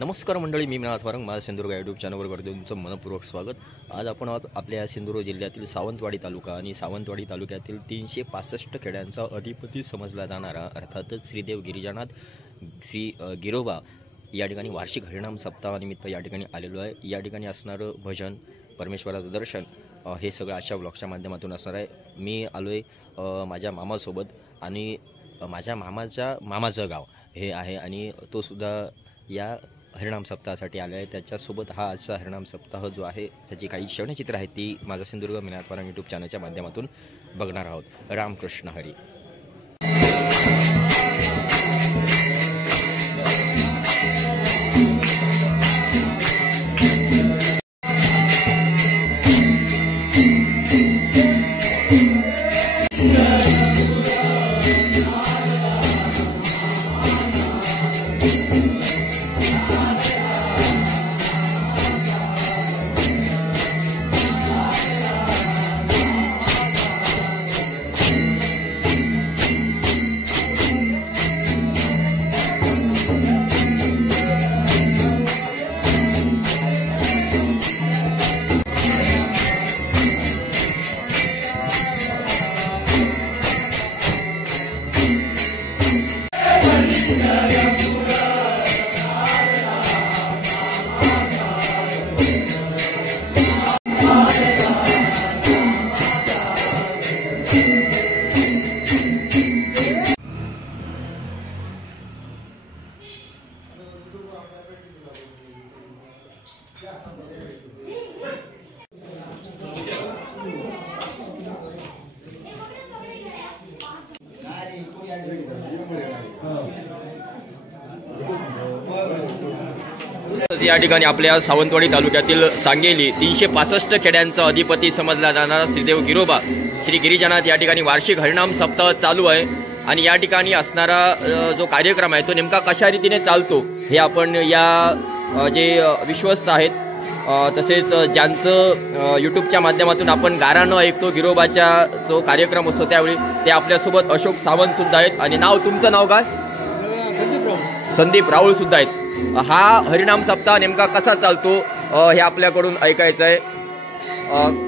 नमस्कार मंडळी, मी मिनाथ वारंग. माझ्या सिंधुदुर्ग यूट्यूब चॅनलवर करतो तुमचं मनपूर्वक स्वागत. आज आपण आपल्या सिंधुदुर्ग जिल्ह्यातील सावंतवाडी तालुका आणि सावंतवाडी तालुक्यातील 365 खेड्यांचा अधिपती समजला जाणारा अर्थातच श्रीदेव गिरिजानाथ श्री गिरोबा या ठिकाणी वार्षिक हरिनाम सप्ताहानिमित्त या ठिकाणी आलेलो आहे. या ठिकाणी असणारं भजन, परमेश्वराचं दर्शन हे सगळं अशा ब्लॉगच्या माध्यमातून असणार आहे. मी आलो आहे माझ्या मामासोबत आणि माझ्या मामाचं गाव हे आहे आणि तो सुद्धा या हरिनाम सप्ताहासाठी आले आहे. त्याच्यासोबत हा आजचा हरिनाम सप्ताह जो आहे त्याची काही क्षणचित्र आहेत ती माझा सिंधुदुर्ग मिनाथ वारंग यूट्यूब चॅनलच्या माध्यमातून बघणार आहोत. रामकृष्ण हरी. या ठिकाणी आपल्या सावंतवाडी तालुक्यातील सांगेली 365 खेड्यांचा अधिपती समजला जाणारा श्रीदेव गिरोबा श्री गिरिजानाथ या ठिकाणी वार्षिक हरिनाम सप्ताह चालू आहे. आणि या ठिकाणी असणारा जो कार्यक्रम आहे तो नेमका कशा रीतीने चालतो हे आपण या जे विश्वस्त आहेत तसेच ज्यांचं यूट्यूबच्या माध्यमातून आपण गारानं ऐकतो गिरोबाचा जो कार्यक्रम असतो त्यावेळी ते आपल्यासोबत अशोक सावंत सुद्धा आहेत. आणि तुमचं नाव काय? संदीप राऊळ सुद्धा आहेत. हा हरिनाम सप्ताह नेमका कसा चालतो हे आपल्याकडून ऐकायचं आहे.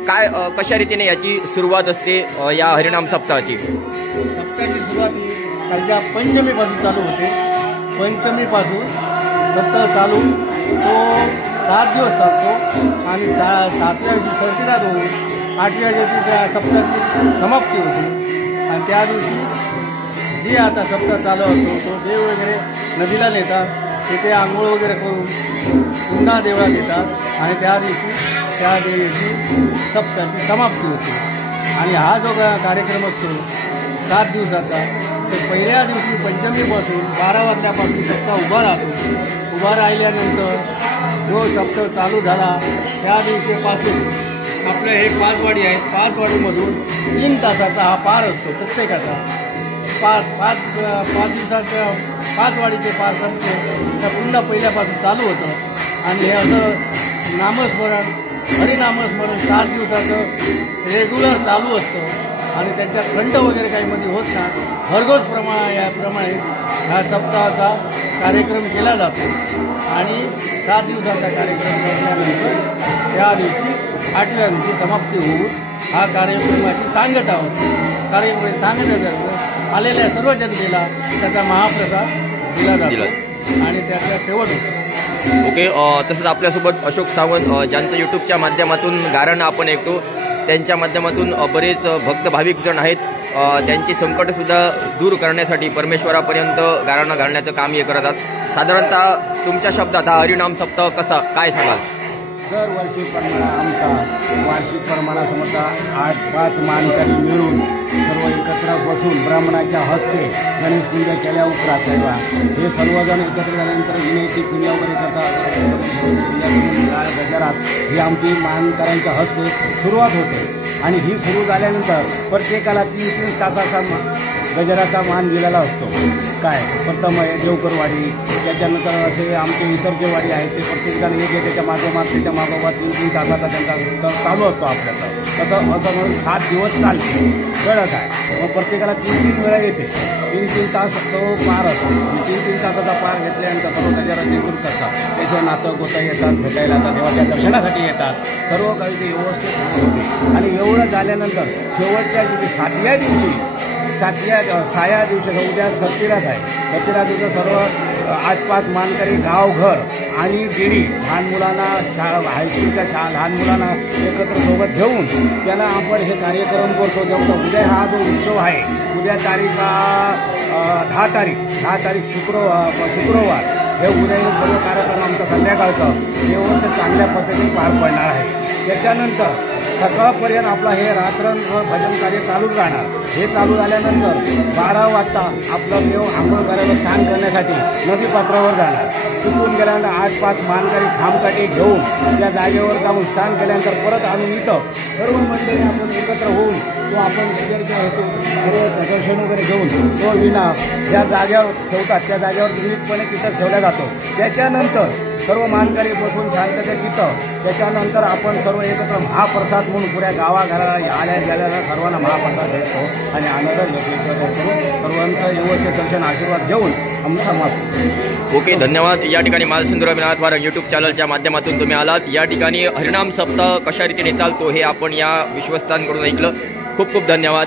काय कशा रीतीने याची सुरुवात असते या हरिनाम सप्ताहाची? सप्ताहाची सुरुवात ही कालच्या पंचमीपासून चालू होते. पंचमीपासून सप्ताह चालू तो 7 दिवस चालतो आणि 7व्या दिवशी सरतीरात होऊन 8व्या दिवशी सप्ताहाची समाप्ती होती. आणि त्या दिवशी जे आता सप्ताह चालू असतो तो देव वगैरे नदीला नेतात, तिथे आंघोळ वगैरे करून पुन्हा देवळात येतात आणि त्या दिवशी त्या देवीची सप्ताहाची समाप्ती होते. आणि हा जो कार्यक्रम असतो 7 दिवसाचा तो पहिल्या दिवशी पंचमीपासून 12 वाजल्यापासून सप्ताह उभा राहतो. उभा राहिल्यानंतर जो सप्ताह चालू झाला त्या दिवशीपासून आपल्या हे 5 वाडी आहेत. 5 वाडीमधून 3 तासाचा हा पार असतो प्रत्येकाचा. 5 दिवसाचं 5 वाडीचे पार संपते तर पुन्हा पहिल्यापासून चालू होतं. आणि हे असं नामस्मरण हरिनामस्मरण 7 दिवसाचं रेग्युलर चालू असतं. आणि त्याच्यात खंड वगैरे काही मध्ये होत नाही. भरघोस याप्रमाणे ह्या सप्ताहाचा कार्यक्रम केला जातो. आणि 7 दिवसाचा कार्यक्रम केल्यानंतर त्या दिवशी 8व्या दिवशी समाप्ती होऊन हा कार्यक्रमाची सांगता होती. कार्यक्रम सांगण्यादरम्यान आलेल्या सर्व जनतेला त्याचा महाप्रसाद दिला जातो आणि त्याचा शेवट होतो. ओके. तसंच आपल्यासोबत अशोक सावंत ज्यांचं यूट्यूबच्या माध्यमातून गारणं आपण ऐकतो त्यांच्या माध्यमातून बरेच भक्त भाविक जण आहेत. त्यांची संकटसुद्धा दूर करण्यासाठी परमेश्वरापर्यंत गारणं घालण्याचं काम हे करतात. साधारणतः तुमच्या शब्दात हा हरिनाम सप्ताह कसा काय सांगाल? दरवर्षी आमचा वार्षिक प्रमाणा समजा 8-5 मानकरी मिळून सर्व एकत्र बसून ब्राह्मणाच्या हस्ते गणेश पूजा केल्या उपरात हे सर्वजण एकत्र झाल्यानंतर विनयची पूजा वगैरे करतात. गजरात ही आमची मानकऱ्यांच्या हस्ते सुरुवात होते. आणि ही सुरू झाल्यानंतर प्रत्येकाला 3-3 तासाचा गजराचा मान दिलेला असतो. काय प्रथम देवकरवाडी, त्याच्यानंतर असे आमचे इतर जे वाडी आहेत ते प्रत्येकजण एक त्याच्या माध्यमात मागोबा 3-3 तासाचा त्यांचा चालू असतो आपल्याला. तसं असं म्हणून 7 दिवस चालते. कळत आहे. मग प्रत्येकाला 3-3 वेळा येते. 3-3 तास तो पार असतो. 3-3 तासाचा पार घेतल्यानंतर सर्व त्याच्या रजेतून करतात. त्याचं नातं गोता येतात, भेटायला जातात, देवाच्या दर्शनासाठी येतात. सर्व काही ते व्यवस्थित होते. आणि एवढं झाल्यानंतर शेवटच्या दिवशी 7व्या दिवशी 6या दिवशी उद्या सत्तिरास आहे. सत्तिरासचं सर्व 8-5 मानकरी गावघर आणि गिरी लहान मुलांना हायस्कूलच्या लहान मुलांना एकत्र सोबत घेऊन त्याला आपण हे कार्यक्रम करतो. जेव्हा उद्या हा जो उत्सव आहे, उद्या तारीख 10 तारीख शुक्रवार हे उद्या हे सर्व कार्यक्रम आमचा संध्याकाळचं व्यवस्थित चांगल्या पद्धतीने पार पडणार आहे. त्याच्यानंतर सकाळपर्यंत आपला हे रात्रभर भजन कार्य चालूच राहणार. हे चालू झाल्यानंतर 12 वाजता आपलं देव आंघोळ करायला स्नान करण्यासाठी नदीपात्रावर जाणार. चुकून गेल्यानंतर 8-5 मानकरी खामकाठी घेऊन त्या जागेवर जाऊन स्नान केल्यानंतर परत आणून इथं सर्व मंडळी आपण एकत्र होऊन तो आपण दर्शन वगैरे घेऊन तो विना ज्या जागेवर ठेवतात त्या जागेवर नियमितपणे तिथं ठेवला जातो. त्याच्यानंतर सर्व मानकरी बसून शांततेत तिथं त्याच्यानंतर आपण सर्व एकत्र महाप्रसाद म्हणून पुऱ्या गावाघराला आल्या गेल्याला सर्वांना महाप्रसाद देतो आणि आनंद घेतो. सर्वांचं व्यवस्थित दर्शन आशीर्वाद घेऊन आमचा समाप्त. ओके, धन्यवाद. या ठिकाणी मालसिंधुराव रवींद्रनाथ वारंग यूट्यूब चॅनलच्या माध्यमातून तुम्ही आलात. या ठिकाणी हरिनाम सप्ताह कशा रीतीने चालतो हे आपण या विश्वस्तांकडून ऐकलं. खूप खूप धन्यवाद.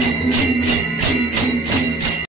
आहे.